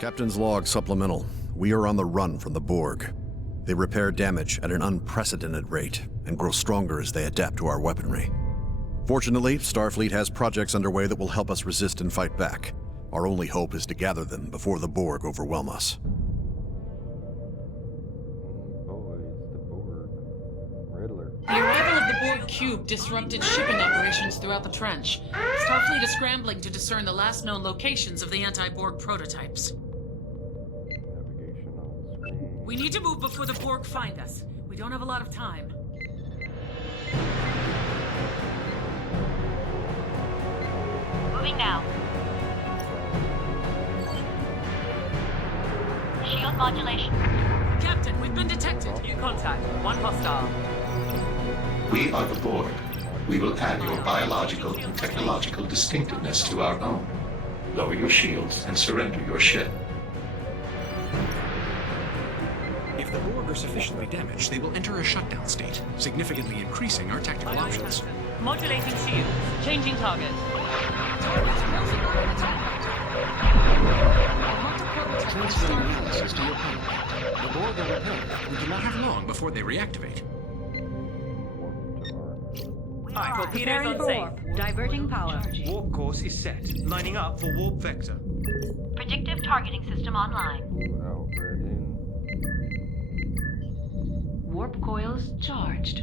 Captain's log supplemental. We are on the run from the Borg. They repair damage at an unprecedented rate and grow stronger as they adapt to our weaponry. Fortunately, Starfleet has projects underway that will help us resist and fight back. Our only hope is to gather them before the Borg overwhelm us. The arrival of the Borg cube disrupted shipping operations throughout the trench. Starfleet is scrambling to discern the last known locations of the anti-Borg prototypes. We need to move before the Borg find us. We don't have a lot of time. Moving now. Shield modulation. Captain, we've been detected. New contact. One hostile. We are the Borg. We will add your biological and technological distinctiveness to our own. Lower your shields and surrender your ship. If the Borg are sufficiently damaged, they will enter a shutdown state, significantly increasing our tactical options. Modulating shield. Changing target. Transferring analysis to your panel. The Borg are repelled. We do not have long before they reactivate. Torpedoes on safe. Diverting power. Warp course is set. Lining up for warp vector. Predictive targeting system online. Warp coils charged.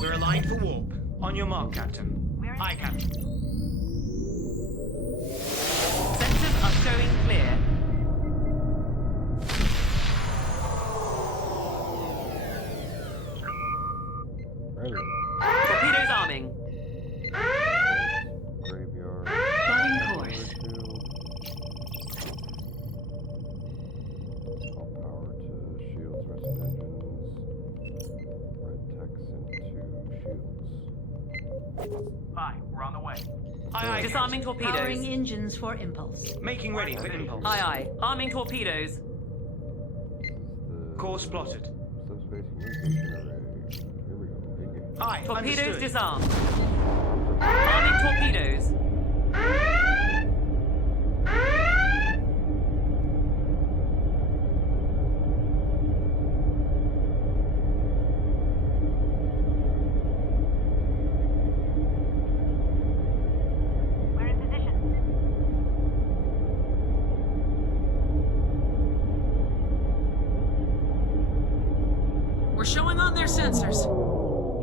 We're aligned for warp. On your mark, Captain. Aye, Captain. Sensors are showing clear. Torpedoes arming. Plotting course. Power to shields, rest engines. Red techs into shields. Aye, we're on the way. Aye, disarming torpedoes. Powering engines for impulse. Making ready for impulse. Aye. Arming torpedoes. Course plotted. Subspace communication array. Here we go. Engage. Aye, Torpedoes understood. disarmed. Arming torpedoes. We're in position. We're showing on their sensors.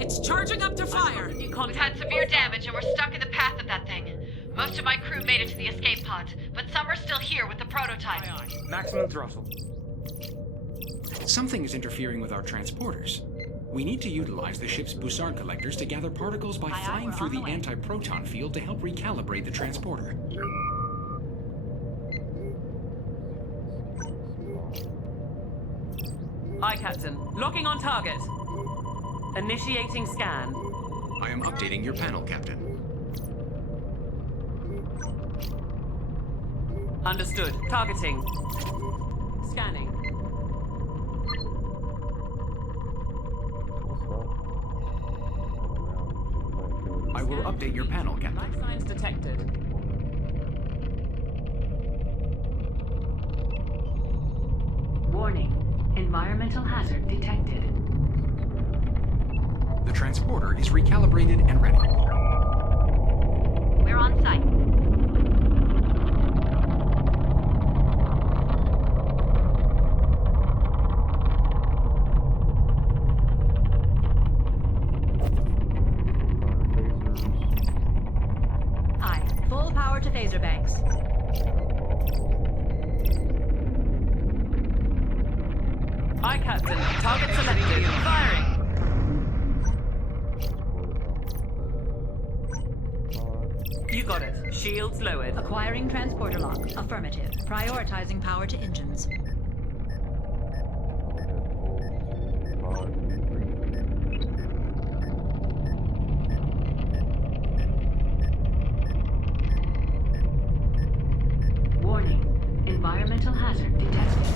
It's charging up to fire. New We've contact. had severe damage and we're stuck in the path of that thing. Most of my crew made it to the escape pods, but some are still here with the prototype. Aye, aye. Maximum throttle. Something is interfering with our transporters. We need to utilize the ship's Bussard collectors to gather particles by flying through the anti-proton field to help recalibrate the transporter. Aye, Captain. Locking on target. Initiating scan. I am updating your panel, Captain. Understood. Targeting. Scanning. I will update your panel, Captain. Life signs detected. Warning. Environmental hazard detected. The transporter is recalibrated and ready. We're on site. Aye. Full power to phaser banks. Aye, Captain. Target selected. Firing. You got it. Shields lowered. Acquiring transporter lock. Affirmative. Prioritizing power to engines. Warning. Environmental hazard detected.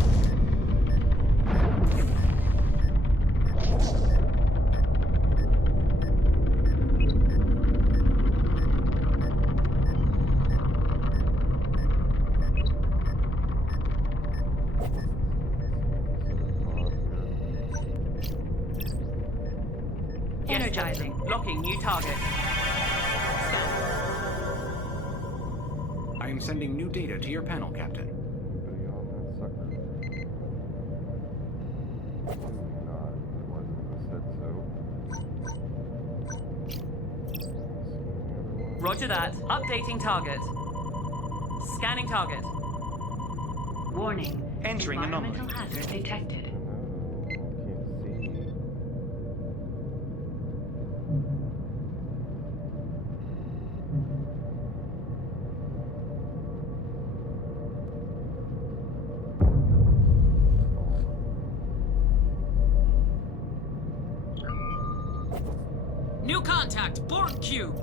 Energizing. Locking new target. Scan. I am sending new data to your panel, Captain. Anybody on that sucker? Probably not. Otherwise it would have said so. Roger that. Updating target. Scanning target. Warning. Entering anomaly. Environmental hazard detected. Can't see. New contact, Borg Cube.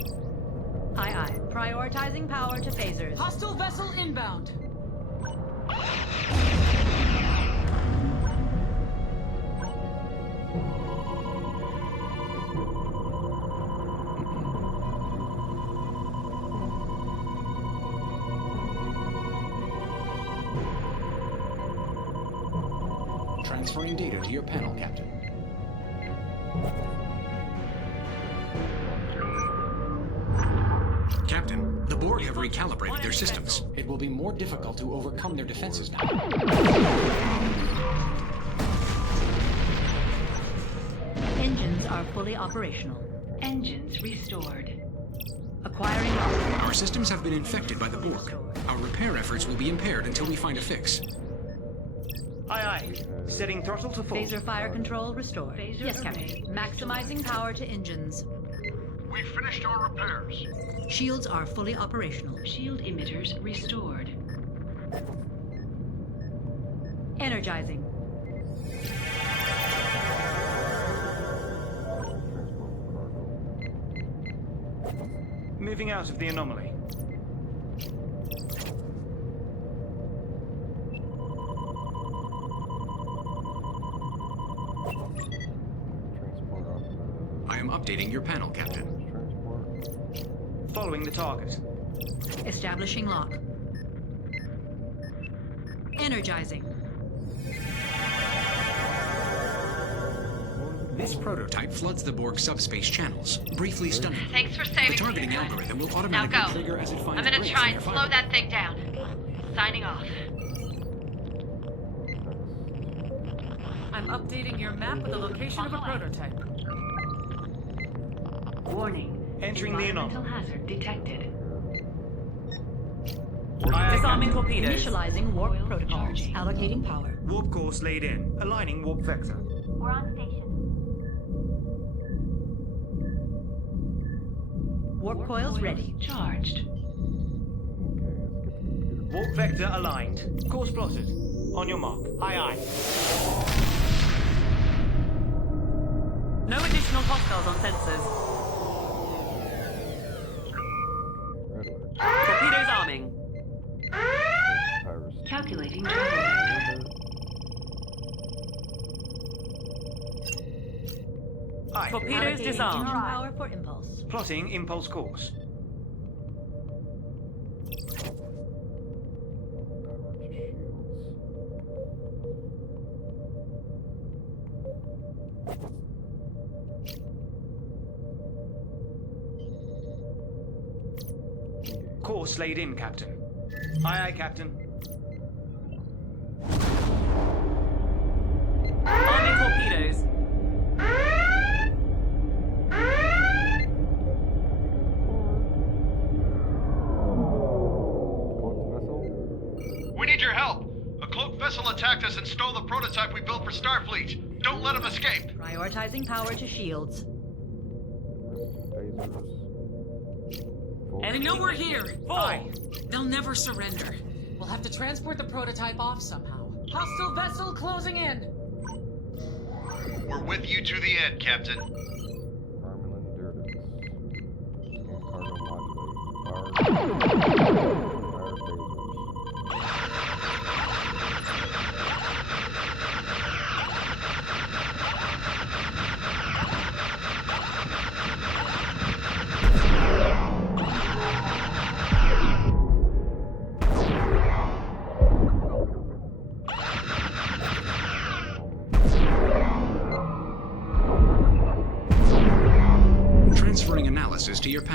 Aye aye. Prioritizing power to phasers. Hostile vessel inbound. Transferring data to your panel, Captain. Captain, the Borg have recalibrated their systems. It will be more difficult to overcome their defenses now. Engines are fully operational. Engines restored. Acquiring lock. Our systems have been infected by the Borg. Our repair efforts will be impaired until we find a fix. Aye, aye. Setting throttle to full. Phaser fire control restored. Yes, Captain. Maximizing power to engines. We finished our repairs. Shields are fully operational. Shield emitters restored. Energizing. Moving out of the anomaly. Transport off the I am updating your panel, Captain. transport. Following the target. Establishing lock. Energizing. This prototype floods the Borg subspace channels, briefly stunning them. Thanks for The saving me. targeting algorithm will Now automatically go. trigger as it finds I'm gonna breaks try in and your slow fire. that thing down. Signing off. I'm updating your map with the location of a prototype. Warning. Entering the Environmental anomaly. hazard detected. Aye, Disarming Captain. torpedoes. Initializing warp Oil protocols. charging. Allocating power. Warp course laid in. Aligning warp vector. We're on station. Warp coils ready. Charged. Okay, let's get the computer. Warp vector aligned. Course plotted. On your mark. Aye, aye. No additional hostiles on sensors. Red alert. Torpedoes arming. Tyrus. Calculating travel vector. Aye. Torpedoes Allocating disarmed. engine power for impulse. Plotting impulse course. Power to shields. Course laid in, Captain. Aye, aye, Captain. Arming torpedoes. Cloaked vessel. We need your help. A cloaked vessel attacked us and stole the prototype we built for Starfleet. Don't let him escape. Prioritizing power to shields. Phasers. Full They know we're here. Aye. They'll never surrender. We'll have to transport the prototype off somehow. Hostile vessel closing in. We're with you to the end, Captain. Armelin Durdes. Scan cargo modulate. Fire phasers.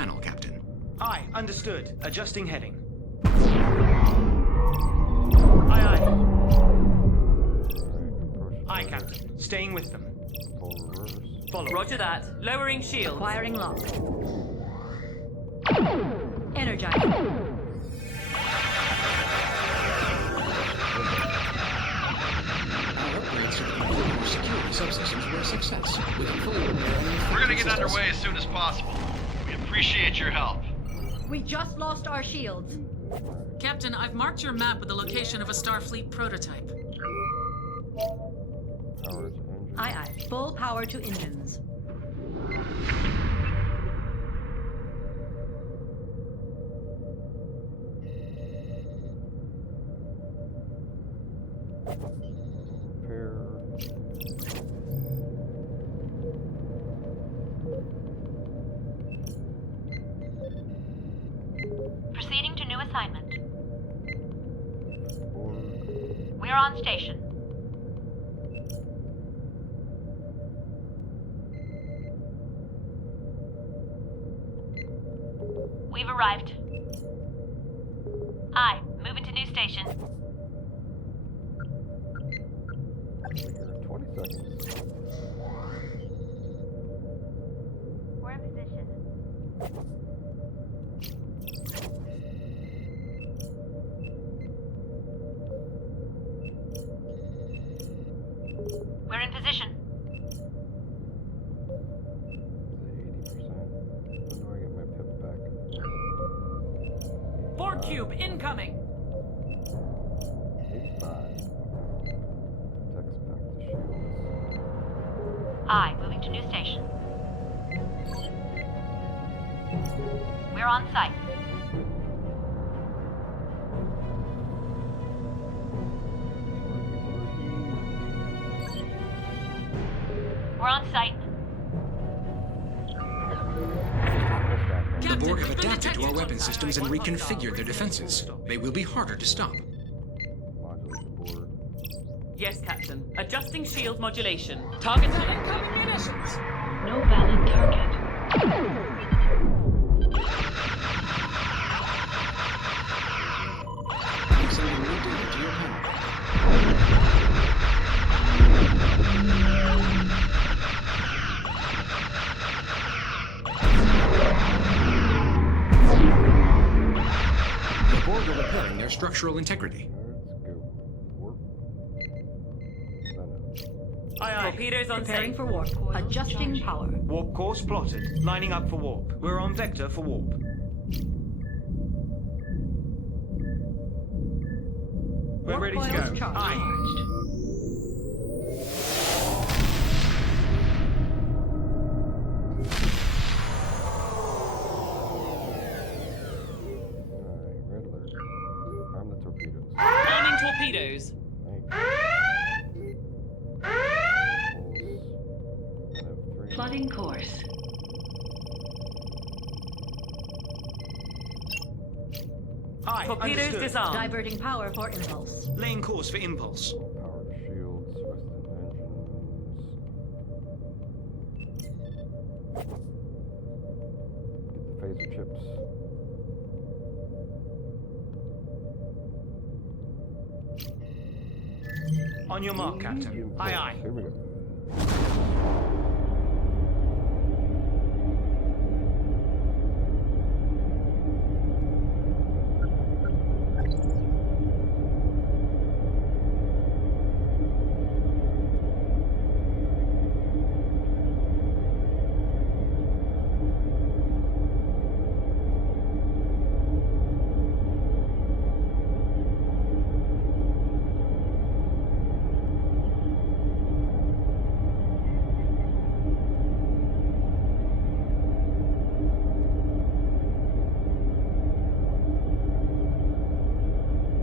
panel, Captain. Aye, understood. Adjusting heading. Aye, aye. Aye, Captain. Staying with them. Full reverse. Follow. Roger that. Lowering shields. Acquiring lock. Energizing. Our upgrades to the computer security subsystems were a success. We can fully repair any We're gonna get systems. underway as soon as possible. We appreciate your help. We just lost our shields. Captain, I've marked your map with the location of a Starfleet prototype. Power to engine. Aye, aye. Full power to engines. Repair. Proceeding to new assignment. Borg. We're on station. We've arrived. Aye, moving to new station. Be here in 20 seconds. We're in position. We're in position. Is it 80%? When do I get my pip back? Borg cube incoming. 85. Text back to shields. Aye, moving to new station. We're on site. We're on site. The Captain, Borg have we've been adapted to our detected. weapon systems and reconfigured their defenses. They will be harder to stop. Modulate the board. Yes, Captain. Adjusting shield modulation. Targeting incoming munitions. No valid target. Sending new data to your panel. The Borg are repairing their structural integrity. Let's go. Warp. Venom. Aye, aye. Torpedoes on Preparing safe. for warp. Adjusting power. Warp course plotted. Lining up for warp. We're on vector for warp. We're Warp ready to coils go. charged. Aye. Alright, red alert. Arm the torpedoes. Arming torpedoes. Pulse. Plotting course. Aye, Torpedoes understood. disarmed. Diverting power for impulse. Laying course for impulse. Power to shields. Western engines. Get the phaser chips. On your mark, Captain. Aye, aye. Here we go.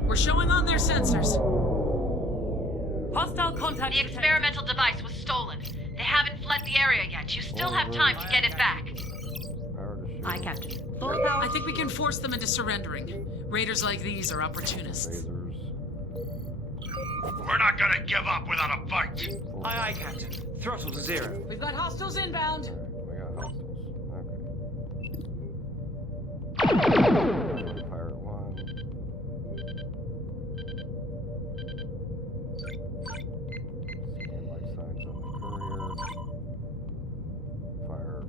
We're showing on their sensors. Hostile contact. The detected. experimental device was stolen. They haven't fled the area yet. You still have time to get it back. Power to shields. Aye, Captain. Full power. I think we can force them into surrendering. Raiders like these are opportunists. Phasers. We're not gonna give up without a fight. Aye, aye, Captain. Throttle to 0. We've got hostiles inbound. Alright, we got hostiles. Okay. Pirate 1. Scan life signs on the courier. Fire.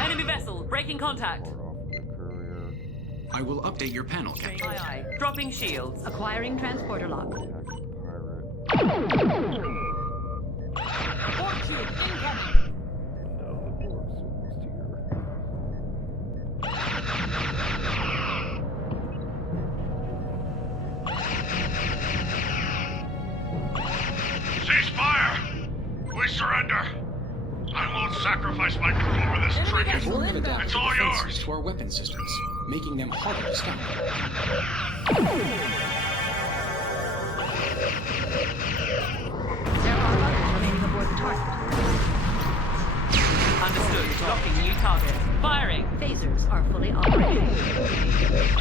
Enemy vessel, breaking contact. Off the courier. I will update your panel, Captain. Aye, aye. Dropping shields. Acquiring transporter lock. Attack the pirate. Borg cube incoming! No, the Borg's almost here. Cease fire! We surrender! I won't sacrifice my crew over this trinket. Borg have adapted It's all defenses yours! to our weapon systems, making them harder to stop. There are others remaining aboard the target. Understood. Locking new target. Firing. Phasers are fully operational.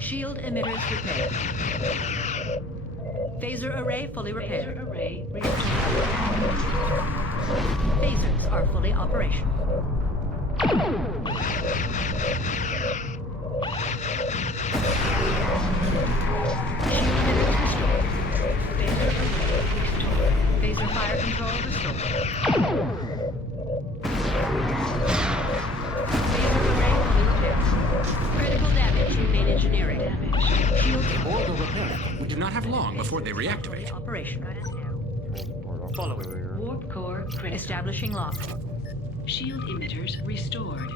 Shield emitters repaired. Phaser array fully repaired. Phasers are fully operational. Phaser fire control restored. Phaser array fully repaired. Critical damage to main engineering. Shield Borg are repairing. We do not have long before they reactivate. operational. Transport off the Following. courier. Warp core critical. Establishing lock. Shield emitters restored.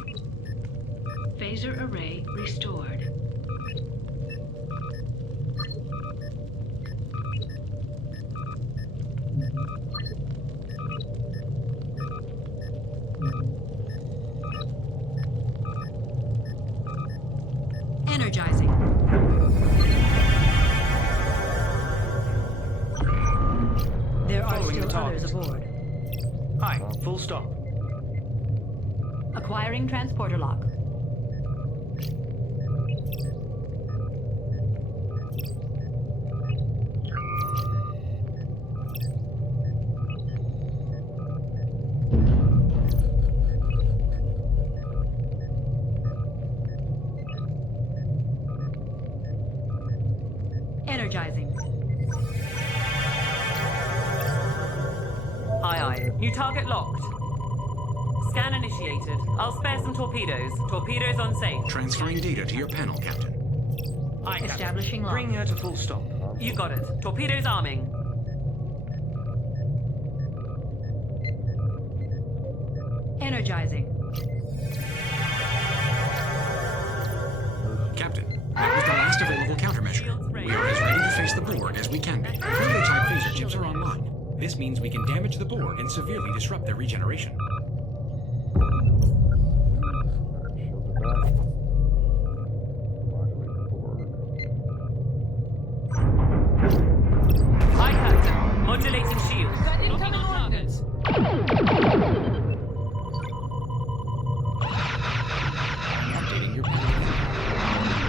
Phaser array restored. Energizing. There are Following the still others target. aboard. Aye, full stop. Acquiring transporter lock. Energizing. Aye, aye. New target locked. Scan initiated. I'll spare some torpedoes. Torpedoes on safe. Transferring data to your panel, Captain. Aye, Captain. Establishing lock. Bring her to full stop. You got it. Torpedoes arming. Energizing. Captain, that was the last available countermeasure. We are as ready to face the Borg as we can be. Prototype phaser chips are online. This means we can damage the Borg and severely disrupt their regeneration. Shields are back. Modulate the Borg. Aye, Captain. Modulating shield. Got incoming ordnance! Updating your panel.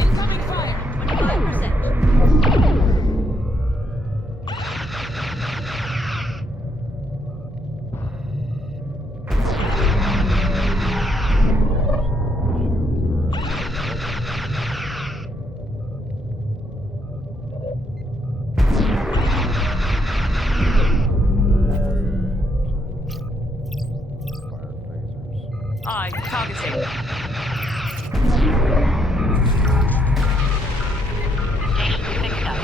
Incoming fire! 25%. Aye, targeting. Station fixed up.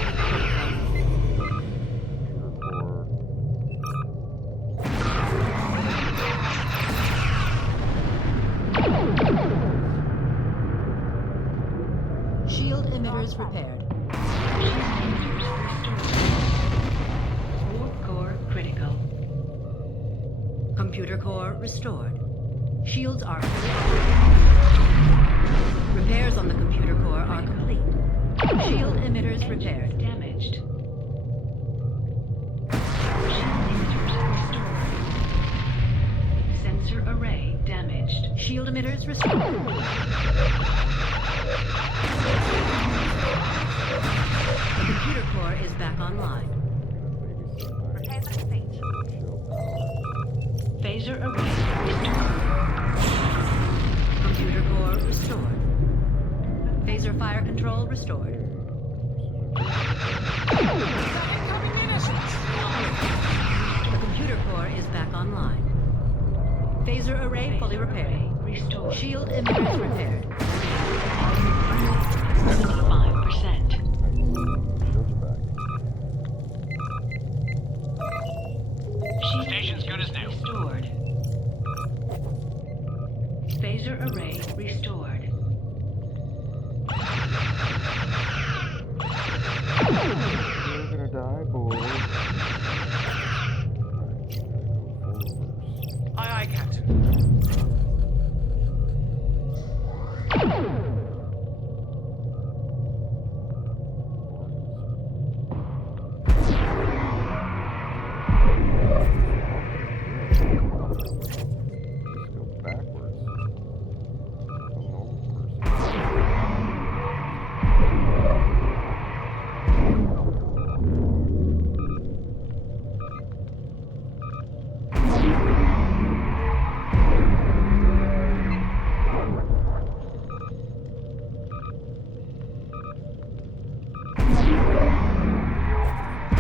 Shield emitters repaired. Warp core critical. Computer core restored. Shields are repairs on the computer core are complete. Shield emitters repaired. Damaged. Shield emitters restored. Sensor array damaged. Shield emitters restored. The computer core is back online. Phaser array restored. Computer core restored. Phaser fire control restored. Incoming munitions! The computer core is back online. Phaser array fully repaired. Restored. Shield emitters repaired. 75%. Station's good as new. Restored. Phaser array restored. You're gonna die, boy. Aye, aye, Captain. Just go backwards. A normal person.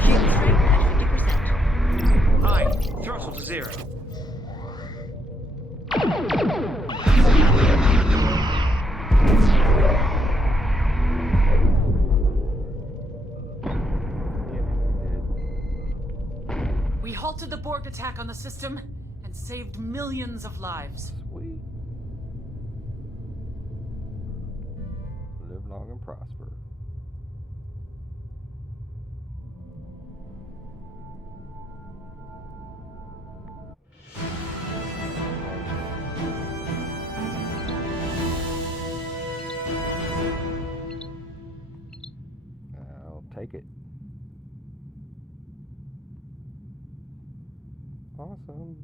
Shield strength at 50%. Aye, throttle to 0. We halted the Borg attack on the system and saved millions of lives. Sweet. Live long and prosper. I'll take it. Awesome.